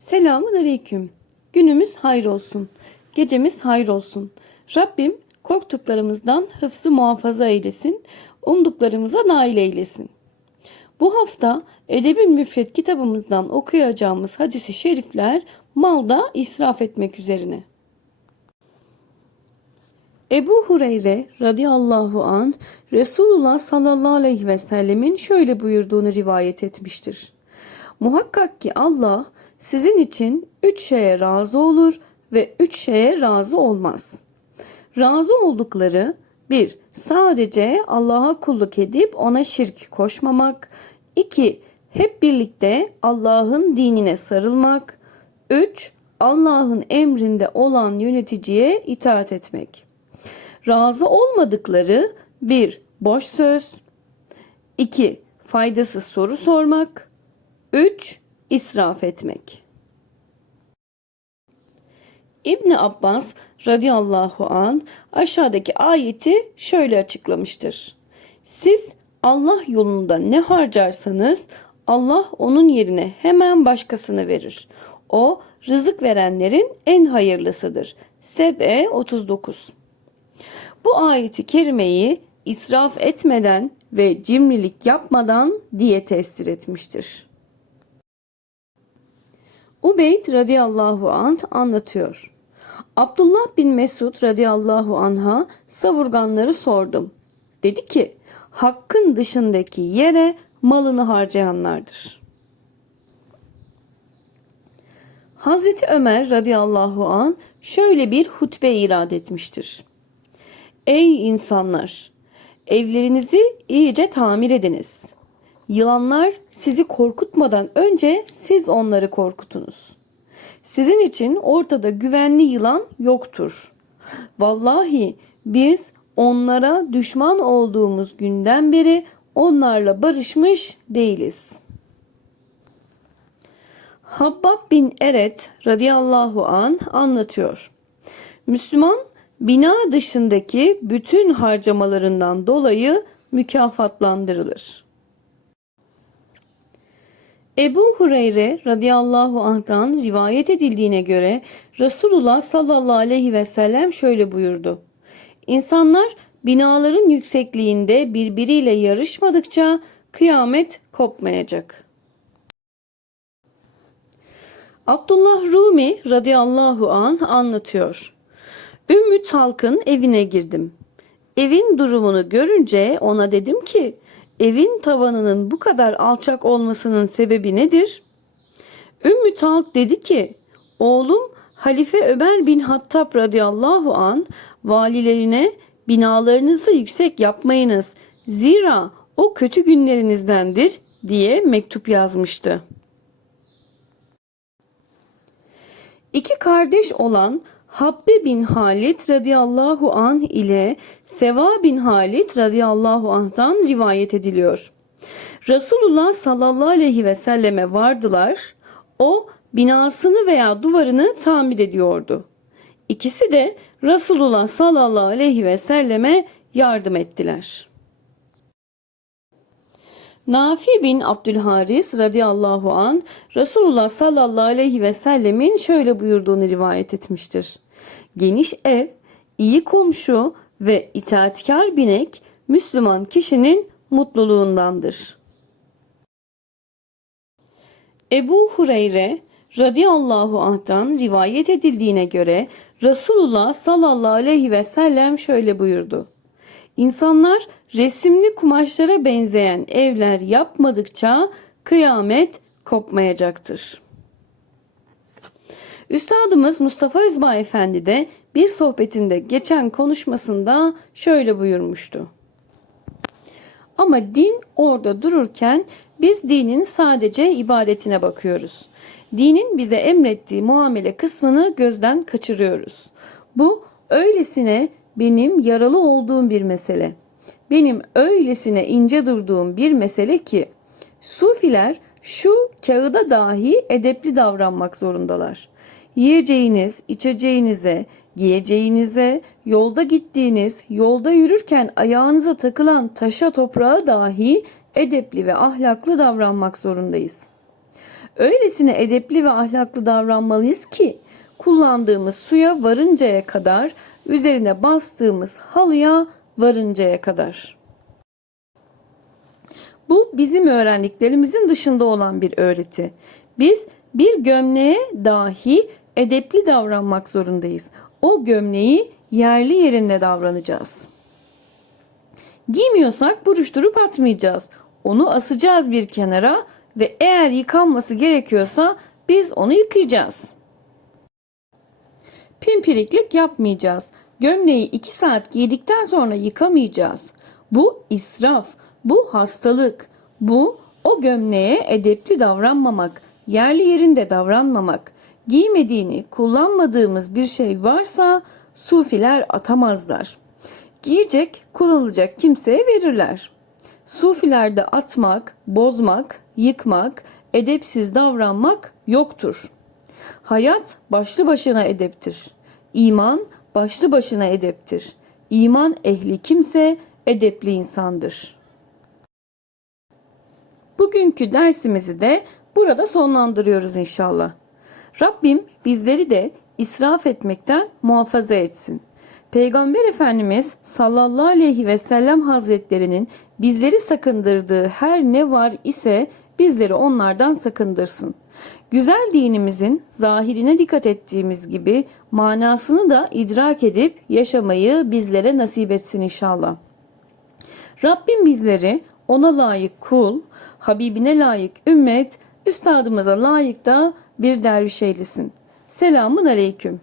Selamun aleyküm. Günümüz hayır olsun. Gecemiz hayır olsun. Rabbim korktuklarımızdan hıfzı muhafaza eylesin. Umduklarımıza nail eylesin. Bu hafta Edebül Müfret kitabımızdan okuyacağımız hadisi şerifler malda israf etmek üzerine. Ebu Hureyre radıyallahu an Resulullah sallallahu aleyhi ve sellemin şöyle buyurduğunu rivayet etmiştir. Muhakkak ki Allah sizin için üç şeye razı olur ve üç şeye razı olmaz. Razı oldukları bir Sadece Allah'a kulluk edip ona şirk koşmamak. 2. Hep birlikte Allah'ın dinine sarılmak. 3. Allah'ın emrinde olan yöneticiye itaat etmek. Razı olmadıkları 1. Boş söz 2. Faydasız soru sormak 3. israf etmek. İbni Abbas radıyallahu an aşağıdaki ayeti şöyle açıklamıştır. Siz Allah yolunda ne harcarsanız Allah onun yerine hemen başkasını verir. O rızık verenlerin en hayırlısıdır. Seb'e 39 Bu ayeti kerimeyi israf etmeden ve cimrilik yapmadan diye tesir etmiştir. Ubeyd radıyallahu anh anlatıyor. Abdullah bin Mesud radıyallahu anha savurganları sordum. Dedi ki hakkın dışındaki yere malını harcayanlardır. Hazreti Ömer radıyallahu an şöyle bir hutbe irad etmiştir. Ey insanlar! Evlerinizi iyice tamir ediniz. Yılanlar sizi korkutmadan önce siz onları korkutunuz. Sizin için ortada güvenli yılan yoktur. Vallahi biz onlara düşman olduğumuz günden beri onlarla barışmış değiliz. Habbab bin Eret radıyallahu an anlatıyor. Müslüman bina dışındaki bütün harcamalarından dolayı mükafatlandırılır. Ebu Hureyre radıyallahu anh'tan rivayet edildiğine göre Resulullah sallallahu aleyhi ve sellem şöyle buyurdu. İnsanlar binaların yüksekliğinde birbiriyle yarışmadıkça kıyamet kopmayacak. Abdullah Rumi radıyallahu an anlatıyor. Ümmü Talk'ın evine girdim. Evin durumunu görünce ona dedim ki evin tavanının bu kadar alçak olmasının sebebi nedir? Ümmü Talk dedi ki oğlum Halife Ömer bin Hattab radıyallahu an valilerine binalarınızı yüksek yapmayınız zira o kötü günlerinizdendir diye mektup yazmıştı. İki kardeş olan Habbe bin Halit radıyallahu anh ile Seva bin Halit radıyallahu anh'tan rivayet ediliyor. Resulullah sallallahu aleyhi ve selleme vardılar. O binasını veya duvarını tamir ediyordu. İkisi de Resulullah sallallahu aleyhi ve selleme yardım ettiler. Nafi bin Abdülharis radıyallahu an Resulullah sallallahu aleyhi ve sellemin şöyle buyurduğunu rivayet etmiştir. Geniş ev, iyi komşu ve itaatkar binek Müslüman kişinin mutluluğundandır. Ebu Hureyre radıyallahu anh'tan rivayet edildiğine göre Resulullah sallallahu aleyhi ve sellem şöyle buyurdu. İnsanlar resimli kumaşlara benzeyen evler yapmadıkça kıyamet kopmayacaktır. Üstadımız Mustafa Özbağ Efendi de bir sohbetinde geçen konuşmasında şöyle buyurmuştu. Ama din orada dururken biz dinin sadece ibadetine bakıyoruz. Dinin bize emrettiği muamele kısmını gözden kaçırıyoruz. Bu öylesine benim yaralı olduğum bir mesele. Benim öylesine ince durduğum bir mesele ki sufiler şu kağıda dahi edepli davranmak zorundalar. Yiyeceğiniz, içeceğinize, giyeceğinize, yolda gittiğiniz, yolda yürürken ayağınıza takılan taşa toprağa dahi edepli ve ahlaklı davranmak zorundayız. Öylesine edepli ve ahlaklı davranmalıyız ki kullandığımız suya varıncaya kadar, üzerine bastığımız halıya varıncaya kadar. Bu bizim öğrendiklerimizin dışında olan bir öğreti. Biz bir gömleğe dahi edepli davranmak zorundayız. O gömleği yerli yerinde davranacağız. Giymiyorsak buruşturup atmayacağız. Onu asacağız bir kenara ve eğer yıkanması gerekiyorsa biz onu yıkayacağız. Pimpiriklik yapmayacağız. Gömleği 2 saat giydikten sonra yıkamayacağız. Bu israf, bu hastalık, bu o gömleğe edepli davranmamak, yerli yerinde davranmamak. Giymediğini, kullanmadığımız bir şey varsa sufiler atamazlar. Giyecek, kullanılacak kimseye verirler. Sufilerde atmak, bozmak, yıkmak, edepsiz davranmak yoktur. Hayat başlı başına edeptir. İman başlı başına edeptir. İman ehli kimse edepli insandır. Bugünkü dersimizi de burada sonlandırıyoruz inşallah. Rabbim bizleri de israf etmekten muhafaza etsin. Peygamber Efendimiz sallallahu aleyhi ve sellem hazretlerinin bizleri sakındırdığı her ne var ise bizleri onlardan sakındırsın. Güzel dinimizin zahirine dikkat ettiğimiz gibi manasını da idrak edip yaşamayı bizlere nasip etsin inşallah. Rabbim bizleri ona layık kul, Habibine layık ümmet, üstadımıza layık da bir derviş eylesin. Selamun aleyküm.